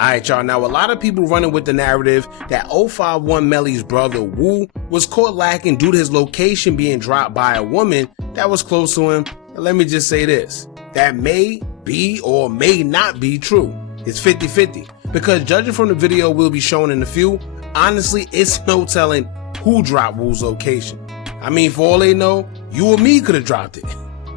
Alright y'all, now a lot of people running with the narrative that 051 Melly's brother Woo was caught lacking due to his location being dropped by a woman that was close to him. And let me just say this, that may be or may not be true. It's 50-50, because judging from the video we'll be showing in a few, honestly it's no telling who dropped Woo's location. I mean, for all they know, you or me could have dropped it,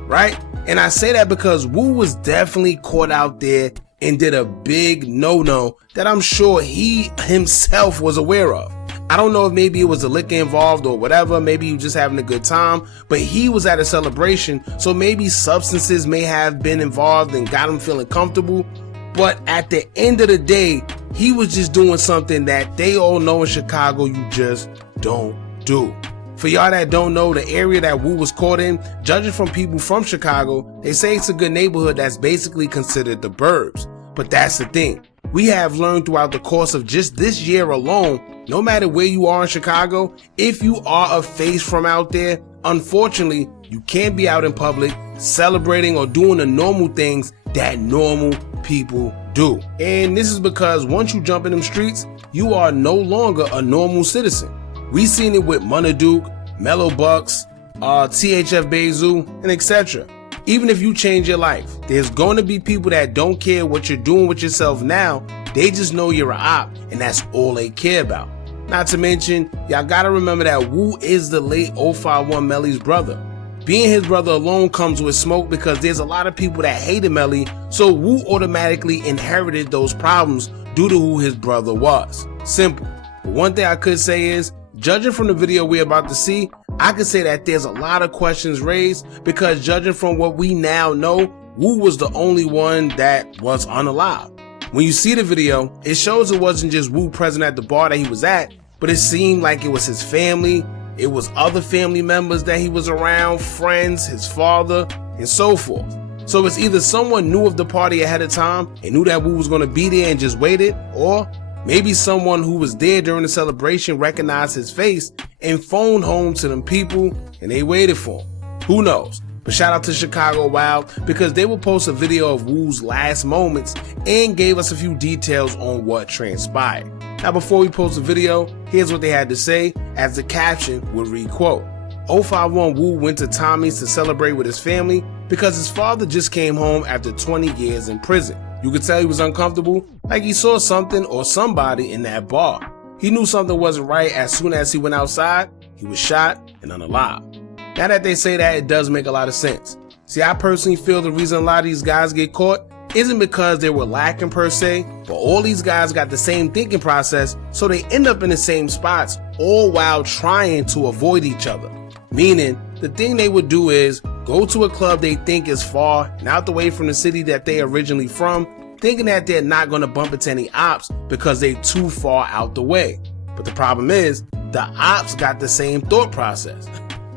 right? And I say that because Woo was definitely caught out there and did a big no-no that I'm sure he himself was aware of. I don't know if maybe it was a liquor involved or whatever, maybe he was just having a good time, but he was at a celebration, so maybe substances may have been involved and got him feeling comfortable. But at the end of the day, he was just doing something that they all know in Chicago you just don't do. For y'all that don't know, the area that Woo was caught in, judging from people from Chicago, they say it's a good neighborhood that's basically considered the burbs. But that's the thing. We have learned throughout the course of just this year alone, no matter where you are in Chicago, if you are a face from out there, unfortunately, you can't be out in public celebrating or doing the normal things that normal people do. And this is because once you jump in them streets, you are no longer a normal citizen. We seen it with Munna Duke, Mellow Bucks, THF Bezu, and etc. Even if you change your life, there's going to be people that don't care what you're doing with yourself now. They just know you're a op, and that's all they care about. Not to mention, y'all gotta remember that Woo is the late 051 Melly's brother. Being his brother alone comes with smoke because there's a lot of people that hated Melly, so Woo automatically inherited those problems due to who his brother was. Simple. But one thing I could say is, judging from the video we're about to see, I could say that there's a lot of questions raised because judging from what we now know, Woo was the only one that was unalive. When you see the video, it shows it wasn't just Woo present at the bar that he was at, but it seemed like it was his family, it was other family members that he was around, friends, his father, and so forth. So it's either someone knew of the party ahead of time and knew that Woo was going to be there and just waited, or maybe someone who was there during the celebration recognized his face and phoned home to them people and they waited for him. Who knows? But shout out to Chicago Wild because they will post a video of Woo's last moments and gave us a few details on what transpired. Now before we post the video, here's what they had to say as the caption would read, quote, 051 Woo went to Tommy's to celebrate with his family because his father just came home after 20 years in prison. You could tell he was uncomfortable, like he saw something or somebody in that bar. He knew something wasn't right as soon as he went outside, he was shot and unalive. Now that they say that, it does make a lot of sense. See, I personally feel the reason a lot of these guys get caught isn't because they were lacking per se, but all these guys got the same thinking process, so they end up in the same spots, all while trying to avoid each other. Meaning, the thing they would do is go to a club they think is far and out the way from the city that they originally from, thinking that they're not going to bump into any ops because they're too far out the way. But the problem is, the ops got the same thought process.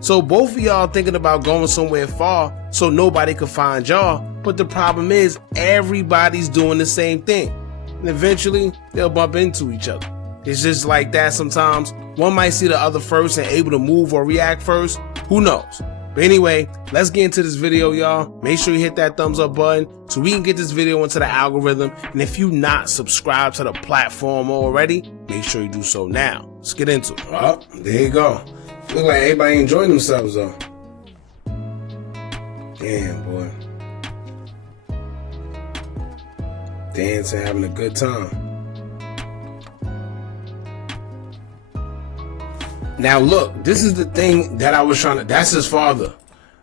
So both of y'all thinking about going somewhere far so nobody could find y'all, but the problem is everybody's doing the same thing. And eventually, they'll bump into each other. It's just like that sometimes. One might see the other first and able to move or react first. Who knows? But anyway, let's get into this video, y'all. Make sure you hit that thumbs up button so we can get this video into the algorithm. And if you not subscribed to the platform already, make sure you do so now. Let's get into it. Oh, there you go. Look like everybody enjoying themselves though. Damn, boy. Dancing, having a good time. Now look, this is the thing that I was trying to, that's his father.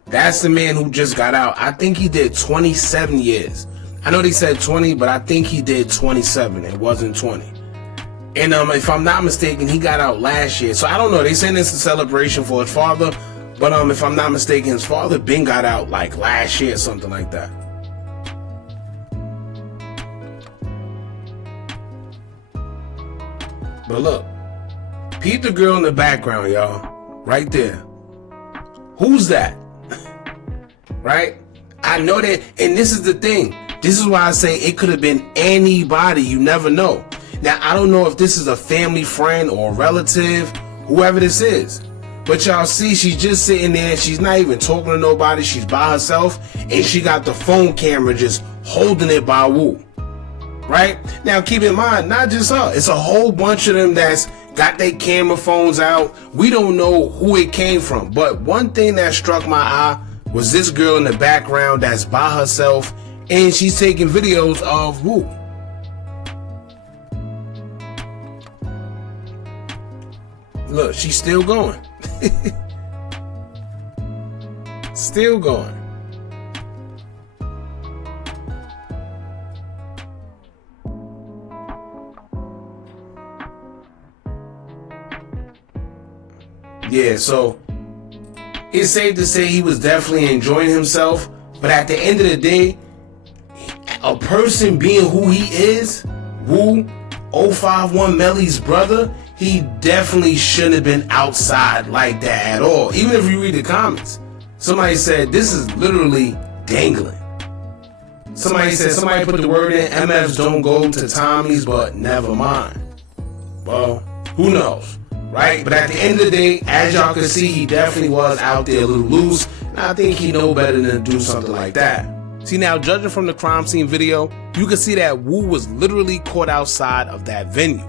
That's the man who just got out. I think he did 27 years. I know they said 20, but I think he did 27. It wasn't 20. And if I'm not mistaken, he got out last year. So I don't know, they saying it's a celebration for his father, but if I'm not mistaken, his father been got out like last year, something like that. But look, peep the girl in the background, y'all. Right there. Who's that? Right? I know that, and this is the thing. This is why I say it could have been anybody. You never know. Now, I don't know if this is a family friend or a relative, whoever this is. But y'all see, she's just sitting there. She's not even talking to nobody. She's by herself. And she got the phone camera just holding it by Woo. right? Now keep in mind, not just her, it's a whole bunch of them that's got their camera phones out. We don't know who it came from, but one thing that struck my eye was this girl in the background that's by herself, and she's taking videos of Wu. Look, she's still going. Still going. Yeah, so it's safe to say he was definitely enjoying himself, but at the end of the day, a person being who he is, Wu, 051 Melly's brother, he definitely shouldn't have been outside like that at all. Even if you read the comments, somebody said this is literally dangling. Somebody put the word in, MFs don't go to Tommy's, but never mind. Well, who knows? Right? But at the end of the day, as y'all can see, he definitely was out there a little loose, and I think he know better than to do something like that. See, now, judging from the crime scene video, you can see that Wu was literally caught outside of that venue.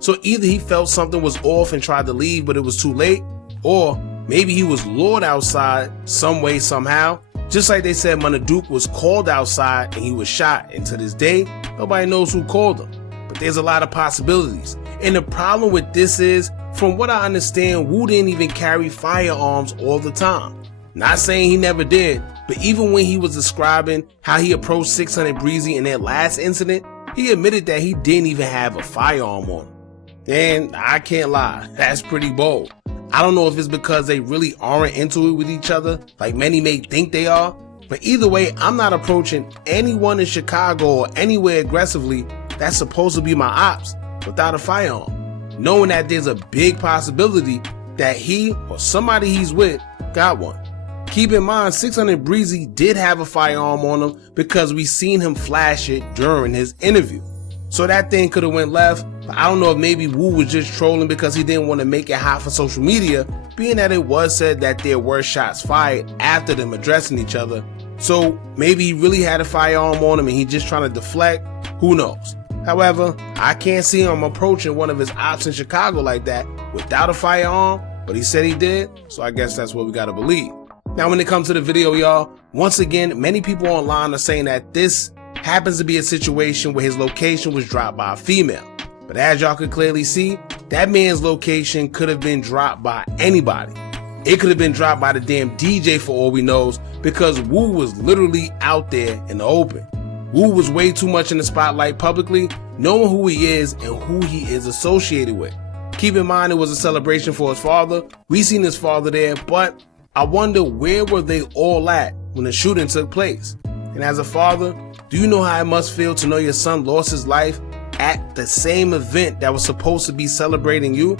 So either he felt something was off and tried to leave, but it was too late, or maybe he was lured outside some way, somehow. Just like they said Mona Duke was called outside and he was shot, and to this day, nobody knows who called him. But there's a lot of possibilities. And the problem with this is, from what I understand, Wu didn't even carry firearms all the time. Not saying he never did, but even when he was describing how he approached 600 Breezy in their last incident, he admitted that he didn't even have a firearm on him. And I can't lie, that's pretty bold. I don't know if it's because they really aren't into it with each other, like many may think they are, but either way, I'm not approaching anyone in Chicago or anywhere aggressively that's supposed to be my ops without a firearm, knowing that there's a big possibility that he or somebody he's with got one. Keep in mind, 600 Breezy did have a firearm on him because we seen him flash it during his interview. So that thing could have went left, but I don't know if maybe Wu was just trolling because he didn't want to make it hot for social media, being that it was said that there were shots fired after them addressing each other. So maybe he really had a firearm on him and he's just trying to deflect, who knows. However, I can't see him approaching one of his ops in Chicago like that without a firearm, but he said he did, so I guess that's what we gotta believe. Now when it comes to the video, y'all, once again, many people online are saying that this happens to be a situation where his location was dropped by a female. But as y'all could clearly see, that man's location could have been dropped by anybody. It could have been dropped by the damn DJ for all we knows, because Wu was literally out there in the open. Wu was way too much in the spotlight publicly, knowing who he is and who he is associated with. Keep in mind it was a celebration for his father. We seen his father there, but I wonder where were they all at when the shooting took place? And as a father, do you know how it must feel to know your son lost his life at the same event that was supposed to be celebrating you?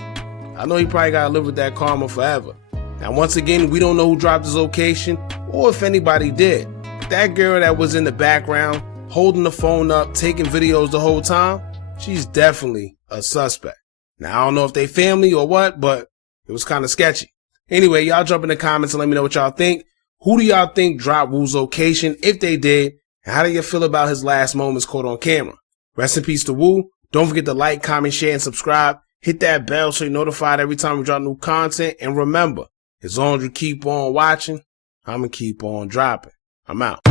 I know he probably gotta live with that karma forever. Now once again, we don't know who dropped his location or if anybody did. But that girl that was in the background, holding the phone up, taking videos the whole time, she's definitely a suspect. Now I don't know if they family or what, but it was kind of sketchy. Anyway, y'all jump in the comments and let me know what y'all think. Who do y'all think dropped Wu's location, if they did? And how do you feel about his last moments caught on camera? Rest in peace to Wu. Don't forget to like, comment, share, and subscribe. Hit that bell so you're notified every time we drop new content. And remember, as long as you keep on watching, I'm going to keep on dropping. I'm out.